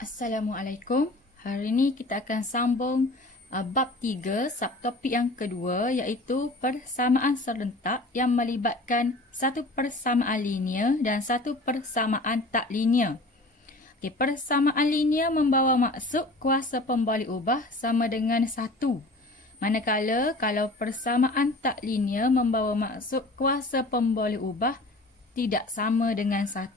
Assalamualaikum. Hari ini kita akan sambung bab 3, subtopik yang kedua, iaitu persamaan serentak yang melibatkan satu persamaan linear dan satu persamaan tak linear. Persamaan linear membawa maksud kuasa pembalik ubah sama dengan 1. Manakala kalau persamaan tak linear membawa maksud kuasa pembalik ubah tidak sama dengan 1.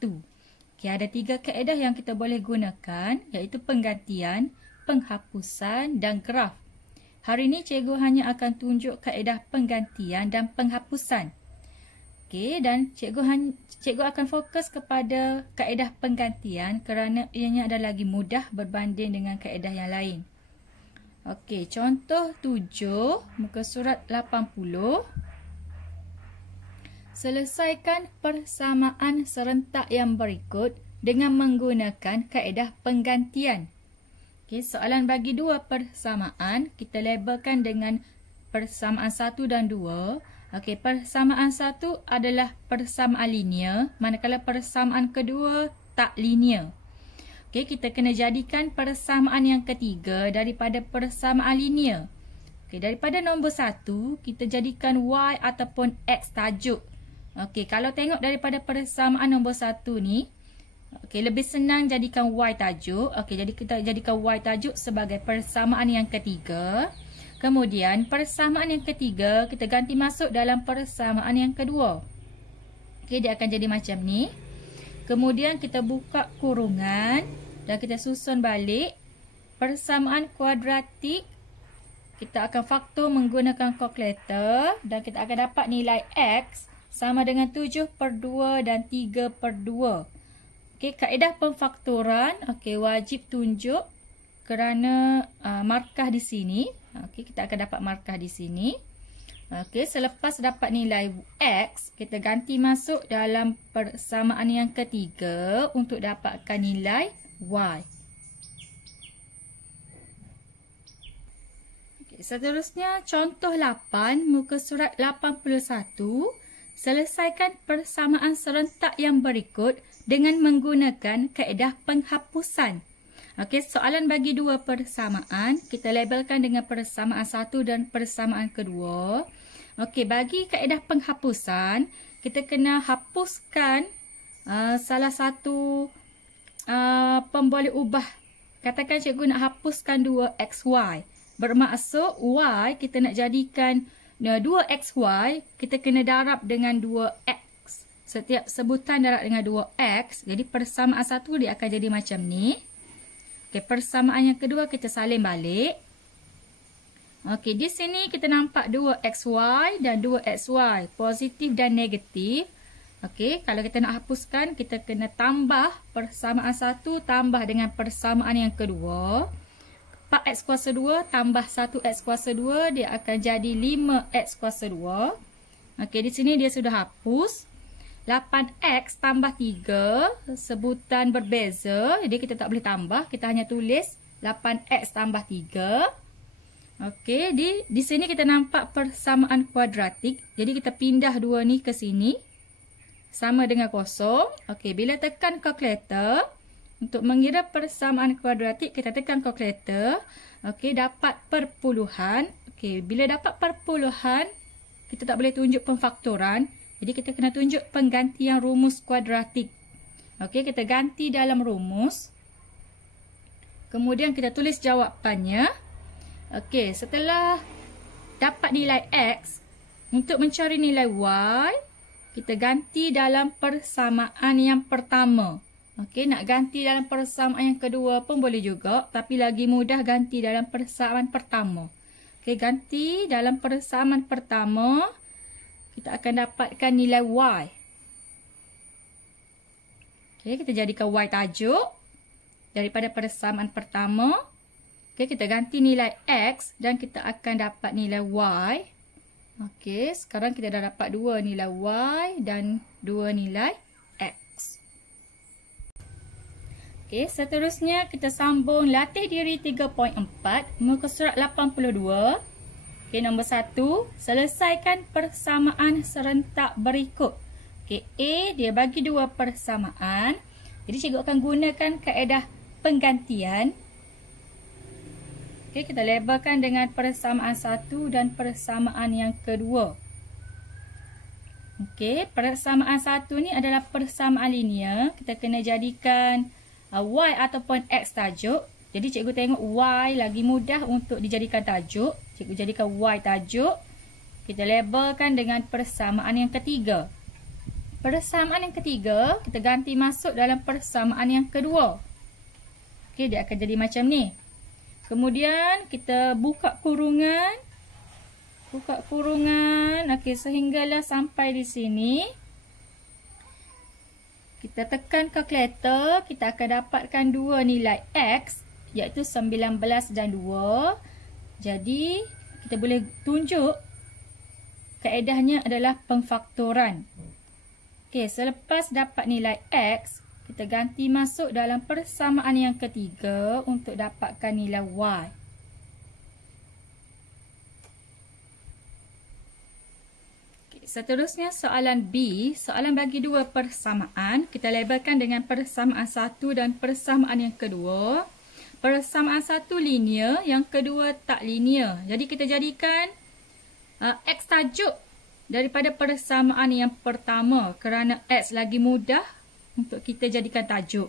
Ada 3 kaedah yang kita boleh gunakan, iaitu penggantian, penghapusan dan graf. Hari ini cikgu hanya akan tunjuk kaedah penggantian dan penghapusan. Dan cikgu akan fokus kepada kaedah penggantian kerana ianya ada lagi mudah berbanding dengan kaedah yang lain. Contoh 7, muka surat 80. Selesaikan persamaan serentak yang berikut dengan menggunakan kaedah penggantian. Soalan bagi dua persamaan, kita labelkan dengan persamaan 1 dan 2. Persamaan 1 adalah persamaan linear, manakala persamaan kedua tak linear. Kita kena jadikan persamaan yang ketiga daripada persamaan linear. Daripada nombor 1, kita jadikan Y ataupun X tajuk. Kalau tengok daripada persamaan nombor 1 ni, lebih senang jadikan Y tajuk. Jadi kita jadikan Y tajuk sebagai persamaan yang ketiga. Kemudian persamaan yang ketiga kita ganti masuk dalam persamaan yang kedua. Dia akan jadi macam ni. Kemudian kita buka kurungan dan kita susun balik persamaan kuadratik. Kita akan faktor menggunakan kalkulator dan kita akan dapat nilai X sama dengan 7/2 dan 3/2. Kaedah pemfaktoran wajib tunjuk kerana markah di sini. Kita akan dapat markah di sini. Selepas dapat nilai X, kita ganti masuk dalam persamaan yang ketiga untuk dapatkan nilai Y. Seterusnya, contoh 8, muka surat 81. Selesaikan persamaan serentak yang berikut dengan menggunakan kaedah penghapusan. Soalan bagi dua persamaan, kita labelkan dengan persamaan 1 dan persamaan kedua. Bagi kaedah penghapusan, kita kena hapuskan salah satu pemboleh ubah. Katakan cikgu nak hapuskan 2xy. Bermaksud y kita nak jadikan 2xy, kita kena darab dengan 2x. Setiap sebutan darab dengan 2x. Jadi persamaan 1 dia akan jadi macam ni. Persamaan yang kedua kita salin balik. Di sini kita nampak 2xy dan 2xy. Positif dan negatif. Kalau kita nak hapuskan, kita kena tambah persamaan 1 tambah dengan persamaan yang kedua. 4x kuasa 2 tambah 1x kuasa 2, dia akan jadi 5x kuasa 2. Di sini dia sudah hapus. 8x tambah 3, sebutan berbeza. Jadi kita tak boleh tambah, kita hanya tulis 8x tambah 3. Di sini kita nampak persamaan kuadratik. Jadi kita pindah 2 ni ke sini. Sama dengan kosong. Bila tekan kalkulator, untuk mengira persamaan kuadratik, kita tekan kalkulator. Dapat perpuluhan. Bila dapat perpuluhan, kita tak boleh tunjuk pemfaktoran. Jadi kita kena tunjuk penggantian rumus kuadratik. Kita ganti dalam rumus. Kemudian kita tulis jawapannya. Setelah dapat nilai X, untuk mencari nilai Y, kita ganti dalam persamaan yang pertama. Nak ganti dalam persamaan yang kedua pun boleh juga, tapi lagi mudah ganti dalam persamaan pertama. Ganti dalam persamaan pertama, kita akan dapatkan nilai Y. Kita jadikan Y tajuk daripada persamaan pertama. Kita ganti nilai X dan kita akan dapat nilai Y. Sekarang kita dah dapat 2 nilai Y dan 2 nilai X. Seterusnya kita sambung latih diri 3.4, muka surat 82. Nombor 1, selesaikan persamaan serentak berikut. A dia bagi dua persamaan. Jadi cikgu akan gunakan kaedah penggantian. Okey, kita labelkan dengan persamaan satu dan persamaan yang kedua. Okey, persamaan satu ni adalah persamaan linear. Kita kena jadikan y ataupun x tajuk. Jadi cikgu tengok y lagi mudah untuk dijadikan tajuk. Cikgu jadikan y tajuk. Kita labelkan dengan persamaan yang ketiga. Persamaan yang ketiga, kita ganti masuk dalam persamaan yang kedua. Okey, dia akan jadi macam ni. Kemudian kita buka kurungan. Okey, sehinggalah sampai di sini. Kita tekan kalkulator, kita akan dapatkan dua nilai x, iaitu 19 dan 2. Jadi, kita boleh tunjuk kaedahnya adalah pengfaktoran. Okey, selepas dapat nilai x, kita ganti masuk dalam persamaan yang ketiga untuk dapatkan nilai y. Okey, seterusnya soalan B, soalan bagi dua persamaan. Kita labelkan dengan persamaan satu dan persamaan yang kedua. Persamaan satu linear, yang kedua tak linear. Jadi kita jadikan x tajuk daripada persamaan yang pertama kerana x lagi mudah untuk kita jadikan tajuk.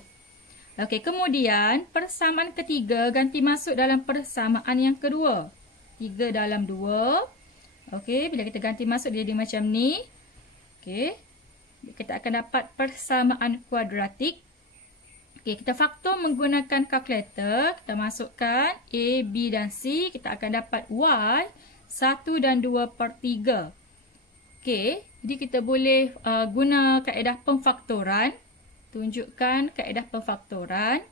Okey, kemudian persamaan ketiga ganti masuk dalam persamaan yang kedua. 3 dalam 2. Okey, bila kita ganti masuk dia jadi macam ni. Okey. Kita akan dapat persamaan kuadratik. Okey, kita faktor menggunakan kalkulator. Kita masukkan A, B dan C. Kita akan dapat Y 1 dan 2/3. Okey, jadi kita boleh guna kaedah pemfaktoran. Tunjukkan kaedah pemfaktoran.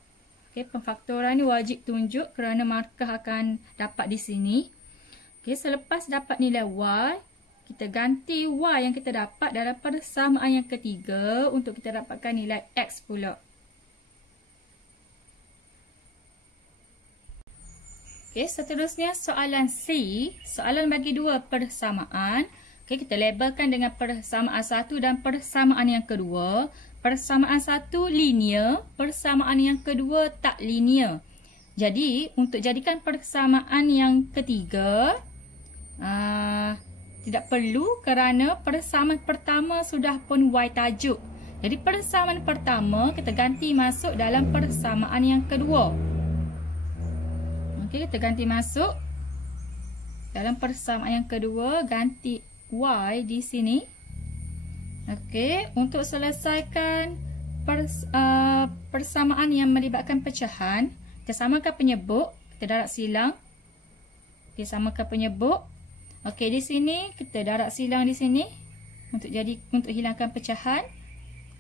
Okey, pemfaktoran ni wajib tunjuk kerana markah akan dapat di sini. Okey, selepas dapat nilai Y, kita ganti Y yang kita dapat dalam persamaan yang ketiga untuk kita dapatkan nilai X pula. Okey, seterusnya soalan C, soalan bagi dua persamaan. Okey, kita labelkan dengan persamaan satu dan persamaan yang kedua. Persamaan satu linear, persamaan yang kedua tak linear. Jadi, untuk jadikan persamaan yang ketiga, tidak perlu kerana persamaan pertama sudah pun Y tajuk. Jadi, persamaan pertama kita ganti masuk dalam persamaan yang kedua. Okey, kita ganti masuk dalam persamaan yang kedua, ganti Y di sini. Okey, untuk selesaikan persamaan yang melibatkan pecahan, kita samakan penyebut, kita darab silang. Okey, samakan penyebut. Okey, di sini kita darab silang di sini untuk hilangkan pecahan.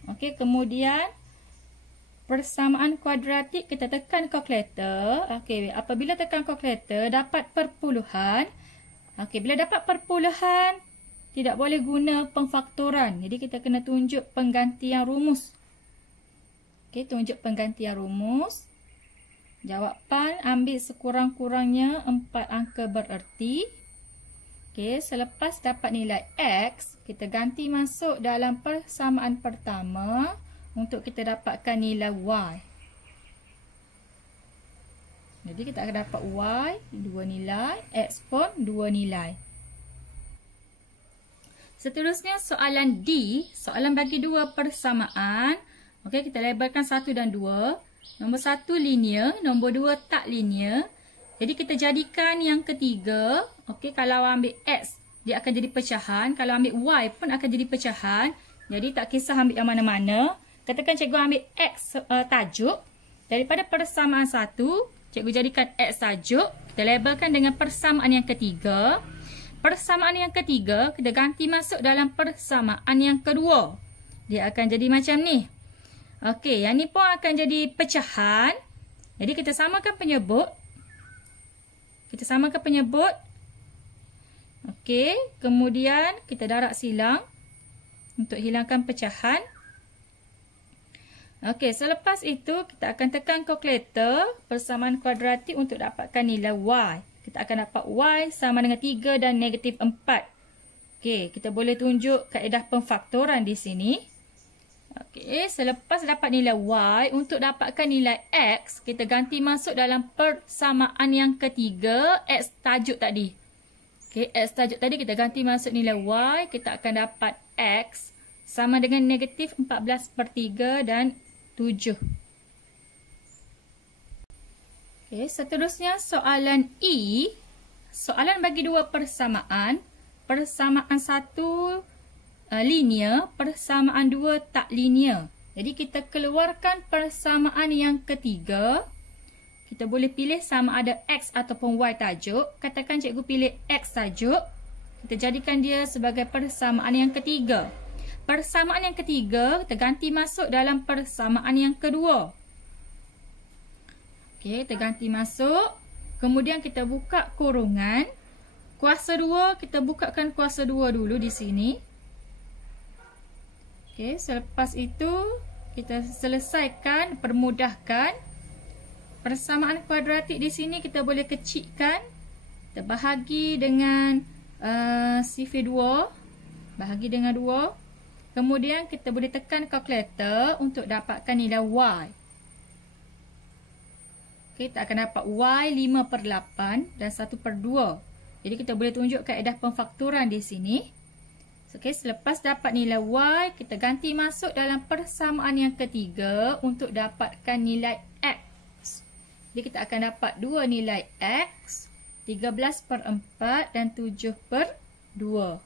Okey, kemudian persamaan kuadratik kita tekan kalkulator. Okey, apabila tekan kalkulator dapat perpuluhan. Okey, bila dapat perpuluhan tidak boleh guna pemfaktoran. Jadi kita kena tunjuk penggantian rumus. Okey, tunjuk penggantian rumus. Jawapan ambil sekurang-kurangnya 4 angka bererti. Okey, selepas dapat nilai X, kita ganti masuk dalam persamaan pertama untuk kita dapatkan nilai Y. Jadi kita akan dapat Y 2 nilai, X pun 2 nilai. Seterusnya soalan D, soalan bagi dua persamaan. Okey, kita labelkan 1 dan 2. Nombor 1 linear, nombor 2 tak linear. Jadi kita jadikan yang ketiga. Okey, kalau ambil X, dia akan jadi pecahan. Kalau ambil Y pun akan jadi pecahan. Jadi tak kisah ambil yang mana-mana. Katakan cikgu ambil X tajuk. Daripada persamaan 1, cikgu jadikan X tajuk. Kita labelkan dengan persamaan yang ketiga. Persamaan yang ketiga, kita ganti masuk dalam persamaan yang kedua. Dia akan jadi macam ni. Okey, yang ni pun akan jadi pecahan. Jadi kita samakan penyebut. Okey, kemudian kita darab silang untuk hilangkan pecahan. Okey, selepas itu kita akan tekan kalkulator persamaan kuadratik untuk dapatkan nilai Y. Kita akan dapat Y sama dengan 3 dan negatif 4. Okey, kita boleh tunjuk kaedah pemfaktoran di sini. Okey, selepas dapat nilai Y, untuk dapatkan nilai X, kita ganti masuk dalam persamaan yang ketiga, X tajuk tadi. Okey, X tajuk tadi kita ganti masuk nilai Y, kita akan dapat X sama dengan negatif 14/3 dan 7. Okey, seterusnya soalan E. Soalan bagi dua persamaan. Persamaan 1 linear, persamaan 2 tak linear. Jadi kita keluarkan persamaan yang ketiga. Kita boleh pilih sama ada X ataupun Y tajuk. Katakan cikgu pilih X tajuk. Kita jadikan dia sebagai persamaan yang ketiga. Persamaan yang ketiga, kita ganti masuk dalam persamaan yang kedua. Okey, kita ganti masuk. Kemudian kita buka kurungan. Kuasa 2, kita bukakan kuasa 2 dulu di sini. Okey, selepas itu kita selesaikan, permudahkan. Persamaan kuadratik di sini kita boleh kecilkan. Kita bahagi dengan sifar 2. Bahagi dengan 2. Kemudian kita boleh tekan kalkulator untuk dapatkan nilai Y. Okey, kita akan dapat Y 5/8 dan 1/2. Jadi kita boleh tunjuk kaedah pemfakturan di sini. Okey, selepas dapat nilai Y, kita ganti masuk dalam persamaan yang ketiga untuk dapatkan nilai X. Jadi kita akan dapat dua nilai X, 13/4 dan 7/2.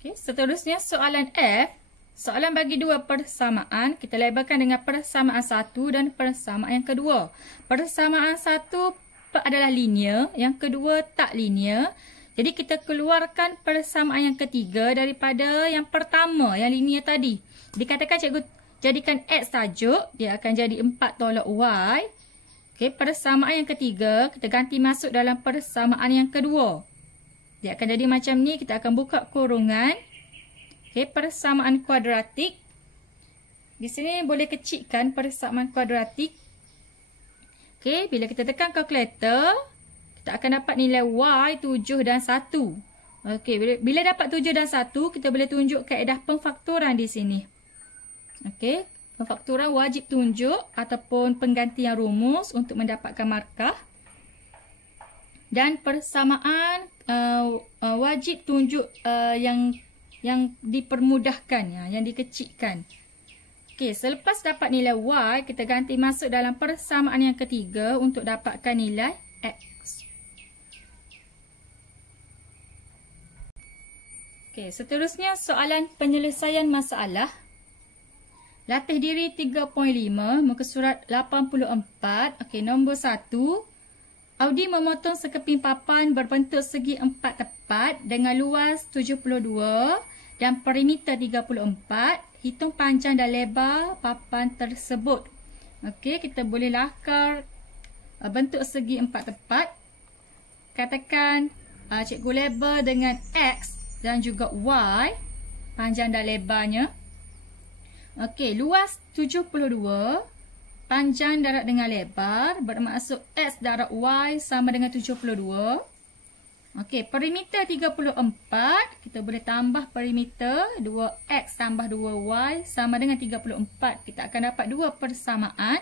Okey, seterusnya soalan F. Soalan bagi dua persamaan, kita labelkan dengan persamaan 1 dan persamaan yang kedua. Persamaan 1 adalah linear, yang kedua tak linear. Jadi kita keluarkan persamaan yang ketiga daripada yang pertama, yang linear tadi. Dikatakan cikgu jadikan X tajuk, dia akan jadi 4 tolak Y. Okey, persamaan yang ketiga, kita ganti masuk dalam persamaan yang kedua. Dia akan jadi macam ni, kita akan buka kurungan. Okey, persamaan kuadratik. Di sini boleh kecilkan persamaan kuadratik. Okey, bila kita tekan kalkulator, kita akan dapat nilai Y 7 dan 1. Okey, bila dapat 7 dan 1, kita boleh tunjuk kaedah pemfakturan di sini. Okey, pemfakturan wajib tunjuk ataupun penggantian rumus untuk mendapatkan markah. Dan persamaan wajib tunjuk yang dipermudahkan, yang dikecilkan. Okey, selepas dapat nilai Y, kita ganti masuk dalam persamaan yang ketiga untuk dapatkan nilai X. Okey, seterusnya soalan penyelesaian masalah. Latih diri 3.5, muka surat 84. Okey, nombor 1. Audi memotong sekeping papan berbentuk segi 4 tepat dengan luas 72 dan perimeter 34. Hitung panjang dan lebar papan tersebut. Okey, kita boleh lakar bentuk segi 4 tepat. Katakan cikgu label dengan X dan juga Y, panjang dan lebarnya. Okey, luas 72, panjang darab dengan lebar, bermaksud X darab Y sama dengan 72. Okey, perimeter 34, kita boleh tambah perimeter, 2X tambah 2Y sama dengan 34. Kita akan dapat dua persamaan,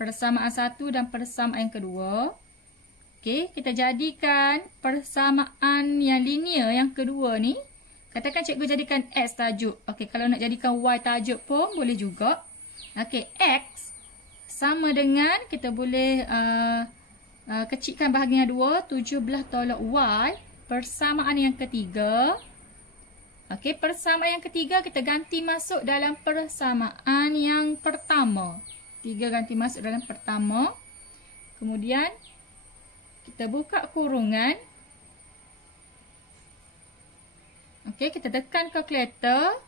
persamaan 1 dan persamaan yang kedua. Okey, kita jadikan persamaan yang linear yang kedua ni. Katakan cikgu jadikan X tajuk. Okey, kalau nak jadikan Y tajuk pun boleh juga. Okey, X sama dengan, kita boleh kecilkan bahagian 2, 17 tolak Y. Persamaan yang ketiga. Okey, persamaan yang ketiga kita ganti masuk dalam persamaan yang pertama. 3 ganti masuk dalam pertama. Kemudian kita buka kurungan. Okey, kita tekan kalkulator.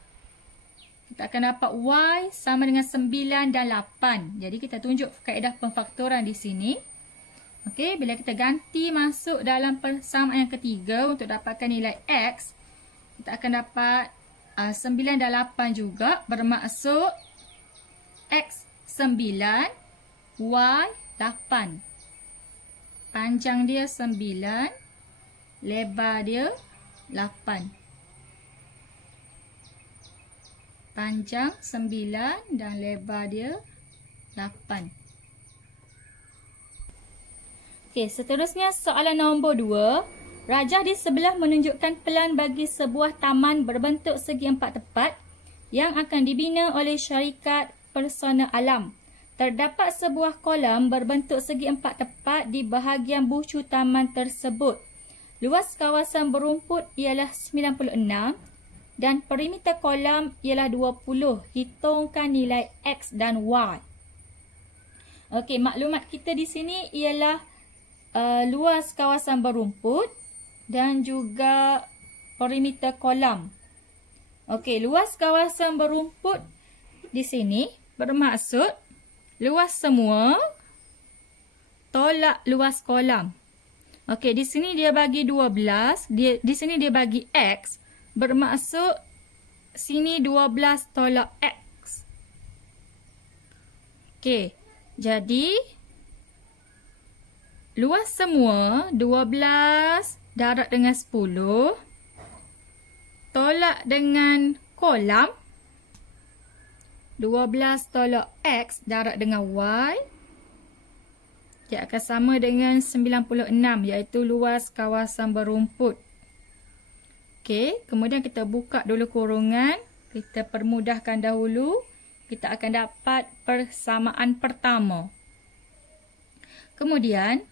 Kita akan dapat Y sama dengan 9 dan 8. Jadi kita tunjuk kaedah pemfakturan di sini. Okey, bila kita ganti masuk dalam persamaan yang ketiga untuk dapatkan nilai X, kita akan dapat 9 dan 8 juga. Bermaksud X 9, Y 8. Panjang dia 9, lebar dia 8. Panjang 9 dan lebar dia 8. Okey, seterusnya soalan nombor 2. Rajah di sebelah menunjukkan pelan bagi sebuah taman berbentuk segi empat tepat yang akan dibina oleh syarikat Persona Alam. Terdapat sebuah kolam berbentuk segi empat tepat di bahagian bucu taman tersebut. Luas kawasan berumput ialah 96 dan perimeter kolam ialah 20. Hitungkan nilai X dan Y. Okey, maklumat kita di sini ialah luas kawasan berumput dan juga perimeter kolam. Okey, luas kawasan berumput di sini bermaksud luas semua tolak luas kolam. Okey, di sini dia bagi 12, di sini dia bagi X, bermaksud sini 12 tolak X. Okey, jadi luas semua 12 darab dengan 10 tolak dengan kolam 12 tolak X darab dengan Y, dia akan sama dengan 96, iaitu luas kawasan berumput. Okey, kemudian kita buka dulu kurungan, kita permudahkan dahulu, kita akan dapat persamaan pertama. Kemudian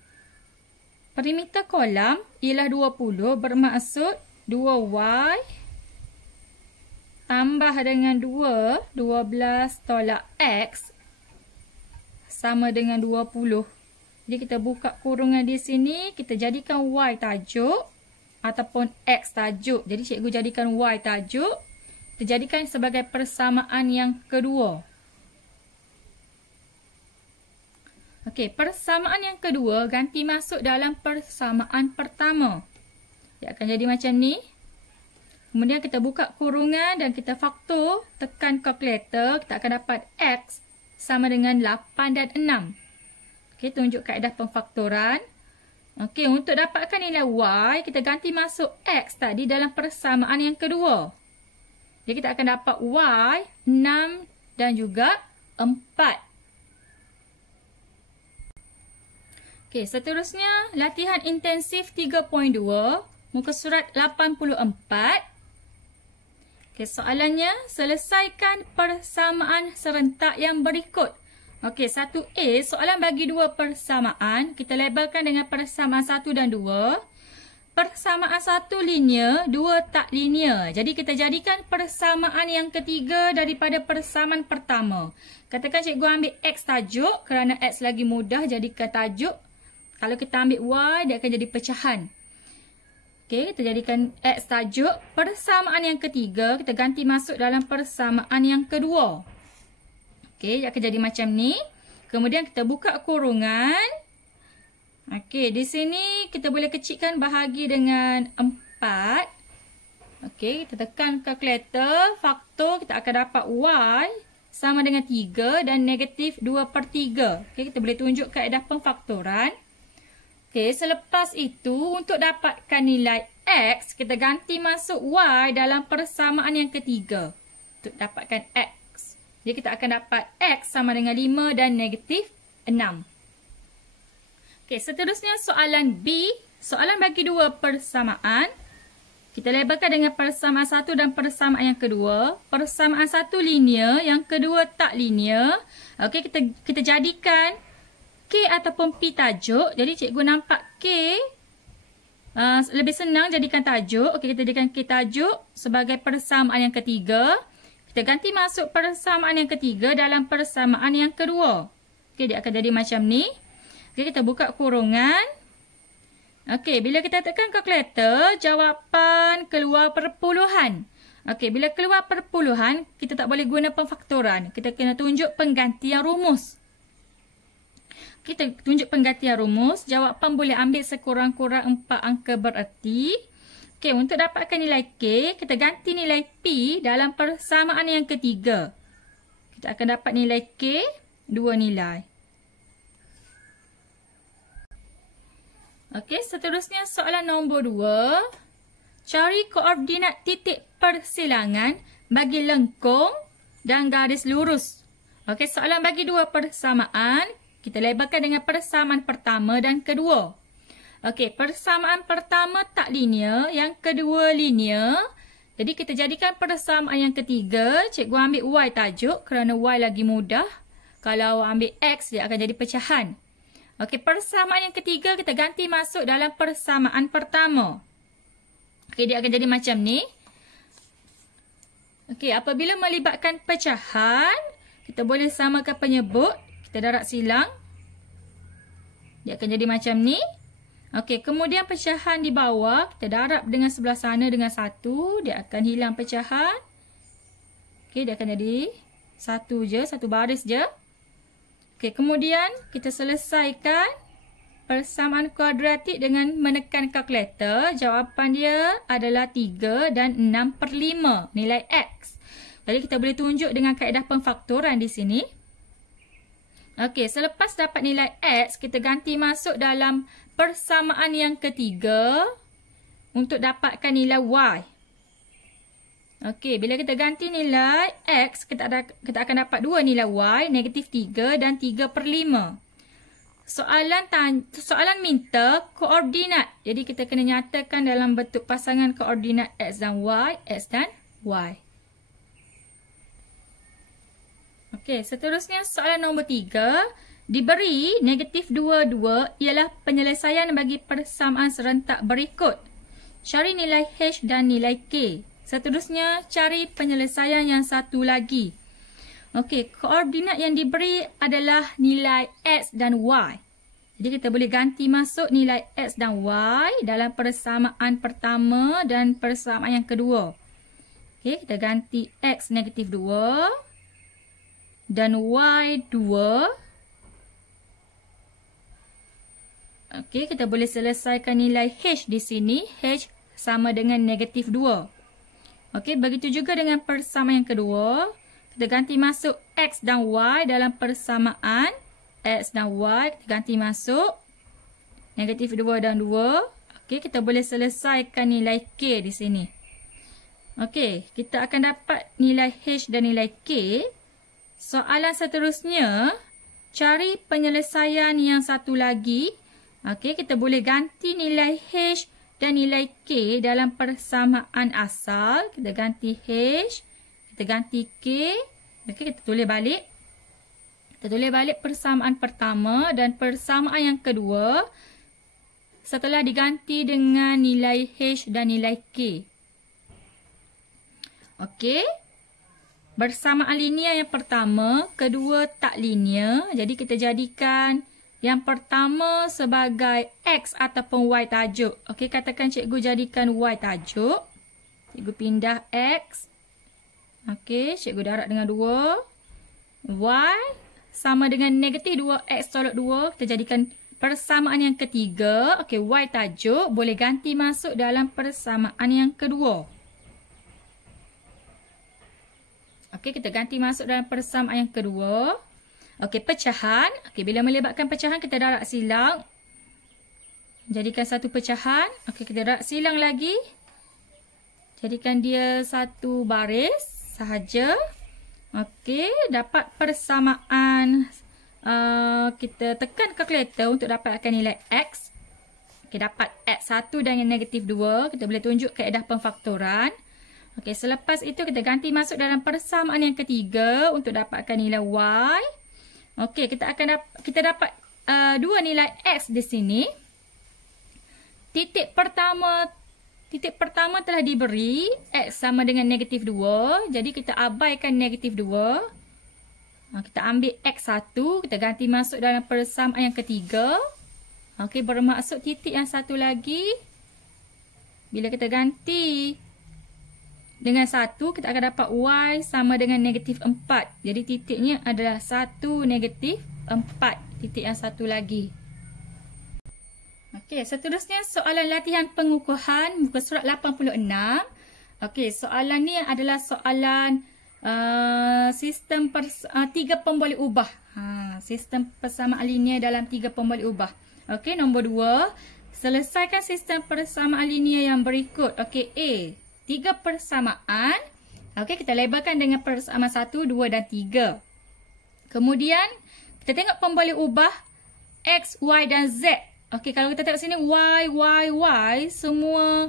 perimeter kolam ialah 20, bermaksud 2Y tambah dengan 2, 12 tolak X sama dengan 20. Jadi kita buka kurungan di sini, kita jadikan Y tajuk ataupun X tajuk. Jadi cikgu jadikan Y tajuk, kita jadikan sebagai persamaan yang kedua. Okey, persamaan yang kedua ganti masuk dalam persamaan pertama. Dia akan jadi macam ni. Kemudian kita buka kurungan dan kita faktor, tekan kalkulator, kita akan dapat X sama dengan 8 dan 6. Okey, tunjuk kaedah pemfaktoran. Okey, untuk dapatkan nilai Y, kita ganti masuk X tadi dalam persamaan yang kedua. Jadi kita akan dapat Y 6 dan juga 4. Okey, seterusnya latihan intensif 3.2, muka surat 84. Okey, soalannya, selesaikan persamaan serentak yang berikut. Okey, 1A, soalan bagi dua persamaan. Kita labelkan dengan persamaan 1 dan 2. Persamaan 1 linear, 2 tak linear. Jadi kita jadikan persamaan yang ketiga daripada persamaan pertama. Katakan cikgu ambil X tajuk, kerana X lagi mudah jadikan tajuk. Kalau kita ambil Y, dia akan jadi pecahan. Okey, kita jadikan X tajuk. Persamaan yang ketiga, kita ganti masuk dalam persamaan yang kedua. Okey, dia akan jadi macam ni. Kemudian kita buka kurungan. Okey, di sini kita boleh kecilkan bahagi dengan 4. Okey, kita tekan kalkulator, faktor, kita akan dapat Y sama dengan 3 dan negatif 2/3. Okey, kita boleh tunjuk kaedah pemfaktoran. Okey, selepas itu untuk dapatkan nilai X, kita ganti masuk Y dalam persamaan yang ketiga. Untuk dapatkan X. Jadi kita akan dapat X sama dengan 5 dan negatif 6. Okey, seterusnya soalan B. Soalan bagi dua persamaan. Kita labelkan dengan persamaan 1 dan persamaan yang kedua. Persamaan 1 linear, yang kedua tak linear. Okey, kita jadikan K ataupun P tajuk. Jadi cikgu nampak K lebih senang jadikan tajuk. Okey, kita jadikan K tajuk sebagai persamaan yang ketiga. Kita ganti masuk persamaan yang ketiga dalam persamaan yang kedua. Okey, dia akan jadi macam ni. Okey, kita buka kurungan. Okey, bila kita tekan kalkulator, jawapan keluar perpuluhan. Okey, bila keluar perpuluhan, kita tak boleh guna pemfaktoran. Kita kena tunjuk penggantian rumus. Kita tunjuk penggantian rumus, jawapan boleh ambil sekurang-kurang 4 angka bererti. Okey, untuk dapatkan nilai K, kita ganti nilai P dalam persamaan yang ketiga. Kita akan dapat nilai K, 2 nilai. Okey, seterusnya soalan nombor 2. Cari koordinat titik persilangan bagi lengkung dan garis lurus. Okey, soalan bagi dua persamaan. Kita labelkan dengan persamaan pertama dan kedua. Okey, persamaan pertama tak linear, yang kedua linear. Jadi kita jadikan persamaan yang ketiga. Cikgu ambil Y tajuk kerana Y lagi mudah. Kalau ambil X, dia akan jadi pecahan. Okey, persamaan yang ketiga kita ganti masuk dalam persamaan pertama. Okey, dia akan jadi macam ni. Okey, apabila melibatkan pecahan, kita boleh samakan penyebut. Kita darab silang. Dia akan jadi macam ni. Okey, kemudian pecahan di bawah. Kita darab dengan sebelah sana dengan 1. Dia akan hilang pecahan. Okey, dia akan jadi satu je, satu baris je. Okey, kemudian kita selesaikan persamaan kuadratik dengan menekan kalkulator. Jawapan dia adalah 3 dan 6/5 nilai X. Jadi kita boleh tunjuk dengan kaedah pemfaktoran di sini. Okey, selepas dapat nilai X, kita ganti masuk dalam persamaan yang ketiga untuk dapatkan nilai Y. Okey, bila kita ganti nilai X, kita akan dapat dua nilai Y, -3 dan 3/5. Soalan minta koordinat. Jadi kita kena nyatakan dalam bentuk pasangan koordinat X dan Y, X dan Y. Okey, seterusnya soalan nombor 3. Diberi -22 ialah penyelesaian bagi persamaan serentak berikut. Cari nilai H dan nilai K. Seterusnya, cari penyelesaian yang satu lagi. Okey, koordinat yang diberi adalah nilai X dan Y. Jadi kita boleh ganti masuk nilai X dan Y dalam persamaan pertama dan persamaan yang kedua. Okey, kita ganti X -2 dan Y 2. Okey, kita boleh selesaikan nilai H di sini. H sama dengan -2. Okey, begitu juga dengan persamaan yang kedua. Kita ganti masuk X dan Y dalam persamaan. X dan Y kita ganti masuk. -2 dan 2. Okey, kita boleh selesaikan nilai K di sini. Okey, kita akan dapat nilai H dan nilai K. Soalan seterusnya, cari penyelesaian yang satu lagi. Okey, kita boleh ganti nilai H dan nilai K dalam persamaan asal. Kita ganti H, kita ganti K. Okey, kita tulis balik. Kita tulis balik persamaan pertama dan persamaan yang kedua setelah diganti dengan nilai H dan nilai K. Okey. Bersamaan linear yang pertama, kedua tak linear. Jadi kita jadikan yang pertama sebagai X ataupun Y tajuk. Okey, katakan cikgu jadikan Y tajuk. Cikgu pindah X. Okey, cikgu darab dengan 2. Y sama dengan -2X tolak 2. Kita jadikan persamaan yang ketiga. Okey, Y tajuk boleh ganti masuk dalam persamaan yang kedua. Okey, kita ganti masuk dalam persamaan yang kedua. Okey, pecahan. Okey, bila melibatkan pecahan, kita darab silang. Jadikan satu pecahan. Okey, kita darab silang lagi. Jadikan dia satu baris sahaja. Okey, dapat persamaan. Kita tekan kalkulator untuk dapatkan nilai X. Okey, dapat X1 dan -2. Kita boleh tunjuk kaedah pemfaktoran. Okey, selepas itu kita ganti masuk dalam persamaan yang ketiga untuk dapatkan nilai Y. Okey, kita dapat dua nilai X di sini. Titik pertama telah diberi X sama dengan -2. Jadi kita abaikan -2. Kita ambil X1, kita ganti masuk dalam persamaan yang ketiga. Okey, bermaksud titik yang satu lagi. Bila kita ganti dengan 1, kita akan dapat Y sama dengan -4. Jadi titiknya adalah 1, -4. Titik yang satu lagi. Okey, seterusnya soalan latihan pengukuhan muka surat 86. Okey, soalan ni adalah soalan sistem 3 pemboleh ubah. Sistem persamaan linear dalam 3 pemboleh ubah. Okey, nombor 2. Selesaikan sistem persamaan linear yang berikut. Okey, A. 3 persamaan. Okey, kita labelkan dengan persamaan 1, 2 dan 3. Kemudian, kita tengok pun boleh ubah X, Y dan Z. Okey, kalau kita tengok sini Y, semua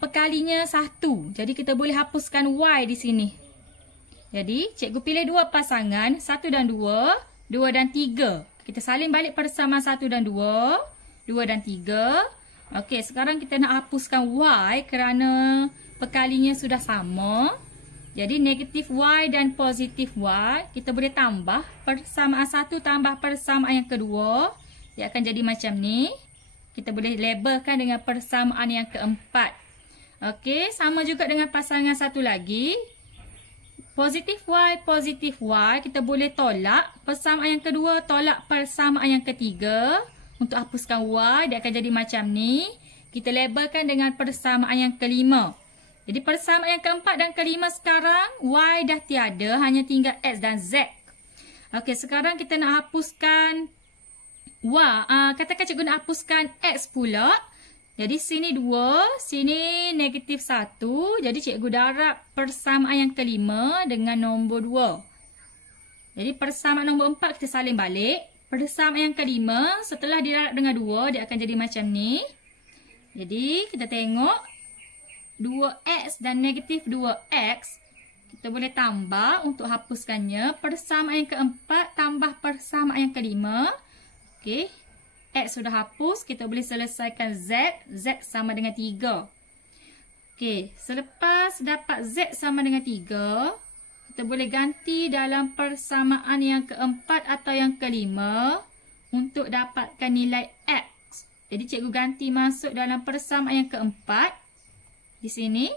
perkalinya 1. Jadi, kita boleh hapuskan Y di sini. Jadi, cikgu pilih dua pasangan, 1 dan 2, 2 dan 3. Kita salin balik persamaan 1 dan 2, 2 dan 3. Okey, sekarang kita nak hapuskan Y kerana perkalinya sudah sama. Jadi, negatif Y dan positif Y, kita boleh tambah persamaan 1 tambah persamaan yang kedua. Dia akan jadi macam ni. Kita boleh labelkan dengan persamaan yang keempat. Okey, sama juga dengan pasangan satu lagi. Positif Y, kita boleh tolak persamaan yang kedua, tolak persamaan yang ketiga. Untuk hapuskan Y, dia akan jadi macam ni. Kita labelkan dengan persamaan yang kelima. Jadi persamaan yang keempat dan kelima sekarang, Y dah tiada, hanya tinggal X dan Z. Okey, sekarang kita nak hapuskan Y. Katakan cikgu nak hapuskan X pula. Jadi sini 2, sini negatif 1. Jadi cikgu darab persamaan yang kelima dengan nombor 2. Jadi persamaan nombor 4 kita salin balik. Persamaan yang kelima, setelah didarab dengan 2, dia akan jadi macam ni. Jadi kita tengok 2X dan negatif 2X. Kita boleh tambah untuk hapuskannya. Persamaan yang keempat tambah persamaan yang kelima. Okey. X sudah hapus. Kita boleh selesaikan Z. Z sama dengan 3. Okey. Selepas dapat Z sama dengan 3, kita boleh ganti dalam persamaan yang keempat atau yang kelima untuk dapatkan nilai X. Jadi cikgu ganti masuk dalam persamaan yang keempat. Di sini,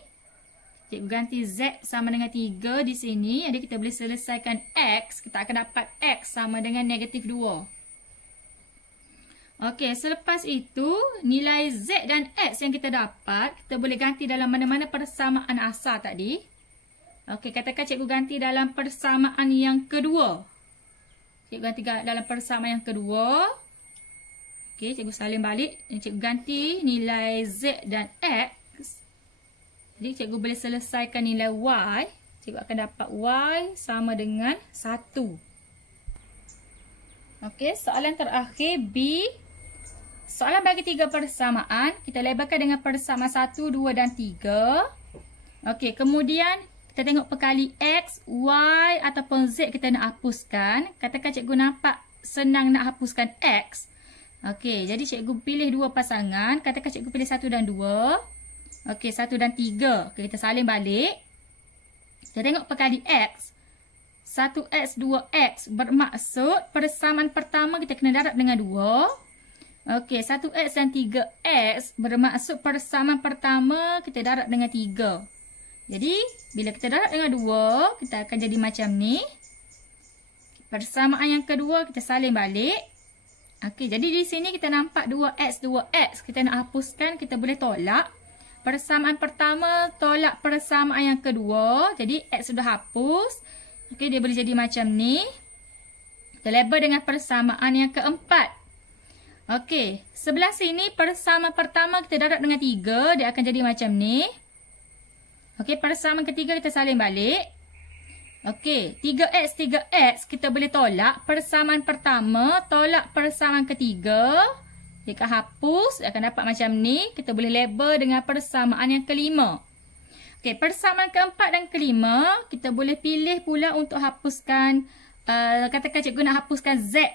cikgu ganti Z sama dengan 3 di sini. Jadi kita boleh selesaikan X. Kita akan dapat X sama dengan negatif 2. Okey, selepas itu, nilai Z dan X yang kita dapat, kita boleh ganti dalam mana-mana persamaan asal tadi. Okey, katakan cikgu ganti dalam persamaan yang kedua. Cikgu ganti dalam persamaan yang kedua. Okey, cikgu salin balik. Cikgu ganti nilai Z dan X. Jadi, cikgu boleh selesaikan nilai Y. Cikgu akan dapat Y sama dengan 1. Okey, soalan terakhir B. Soalan bagi 3 persamaan. Kita labelkan dengan persamaan 1, 2 dan 3. Okey, kemudian kita tengok perkali X, Y ataupun Z kita nak hapuskan. Katakan cikgu nampak senang nak hapuskan X. Okey, jadi cikgu pilih 2 pasangan. Katakan cikgu pilih 1 dan 2. Okey, 1 dan 3. Okey, kita salin balik. Kita tengok perkali X. 1X, 2X bermaksud persamaan pertama kita kena darab dengan 2. Okey, 1X dan 3X bermaksud persamaan pertama kita darab dengan 3. Jadi, bila kita darab dengan 2, kita akan jadi macam ni. Persamaan yang kedua kita salin balik. Okey, jadi di sini kita nampak 2X, 2X. Kita nak hapuskan, kita boleh tolak. Persamaan pertama tolak persamaan yang kedua. Jadi X sudah hapus. Okey, dia boleh jadi macam ni. Kita label dengan persamaan yang keempat. Okey, sebelah sini persamaan pertama kita darab dengan 3. Dia akan jadi macam ni. Okey, persamaan ketiga kita salin balik. Okey, 3X, 3X kita boleh tolak. Persamaan pertama tolak persamaan ketiga. Jika hapus, akan dapat macam ni. Kita boleh label dengan persamaan yang kelima. Okey, persamaan keempat dan kelima, kita boleh pilih pula untuk hapuskan, katakan cikgu nak hapuskan Z.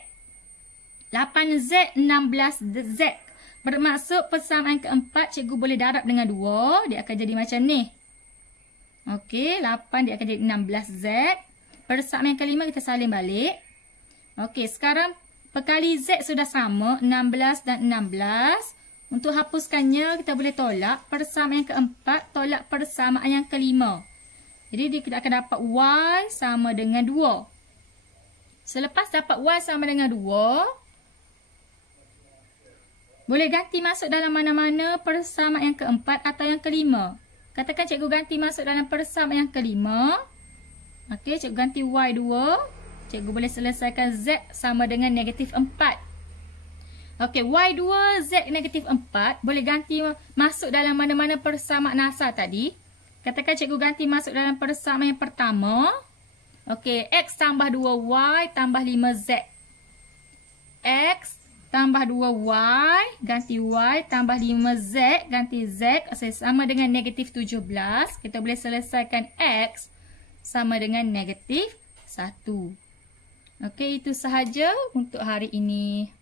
8Z, 16Z. Bermaksud persamaan keempat, cikgu boleh darab dengan 2. Dia akan jadi macam ni. Okey, 8 dia akan jadi 16Z. Persamaan yang kelima, kita salin balik. Okey, sekarang perkali Z sudah sama, 16 dan 16. Untuk hapuskannya, kita boleh tolak persamaan yang keempat, tolak persamaan yang kelima. Jadi, kita akan dapat Y sama dengan 2. Selepas dapat Y sama dengan 2, boleh ganti masuk dalam mana-mana persamaan yang keempat atau yang kelima. Katakan cikgu ganti masuk dalam persamaan yang kelima. Okey, cikgu ganti Y2. Cikgu boleh selesaikan Z sama dengan negatif 4. Okey, Y2, Z negatif 4. Boleh ganti masuk dalam mana-mana persamaan asal tadi. Katakan cikgu ganti masuk dalam persamaan yang pertama. Okey, X tambah 2Y tambah 5Z. X tambah 2Y, ganti Y, tambah 5Z, ganti Z, sama dengan negatif 17. Kita boleh selesaikan X sama dengan negatif 1. Okey, itu sahaja untuk hari ini.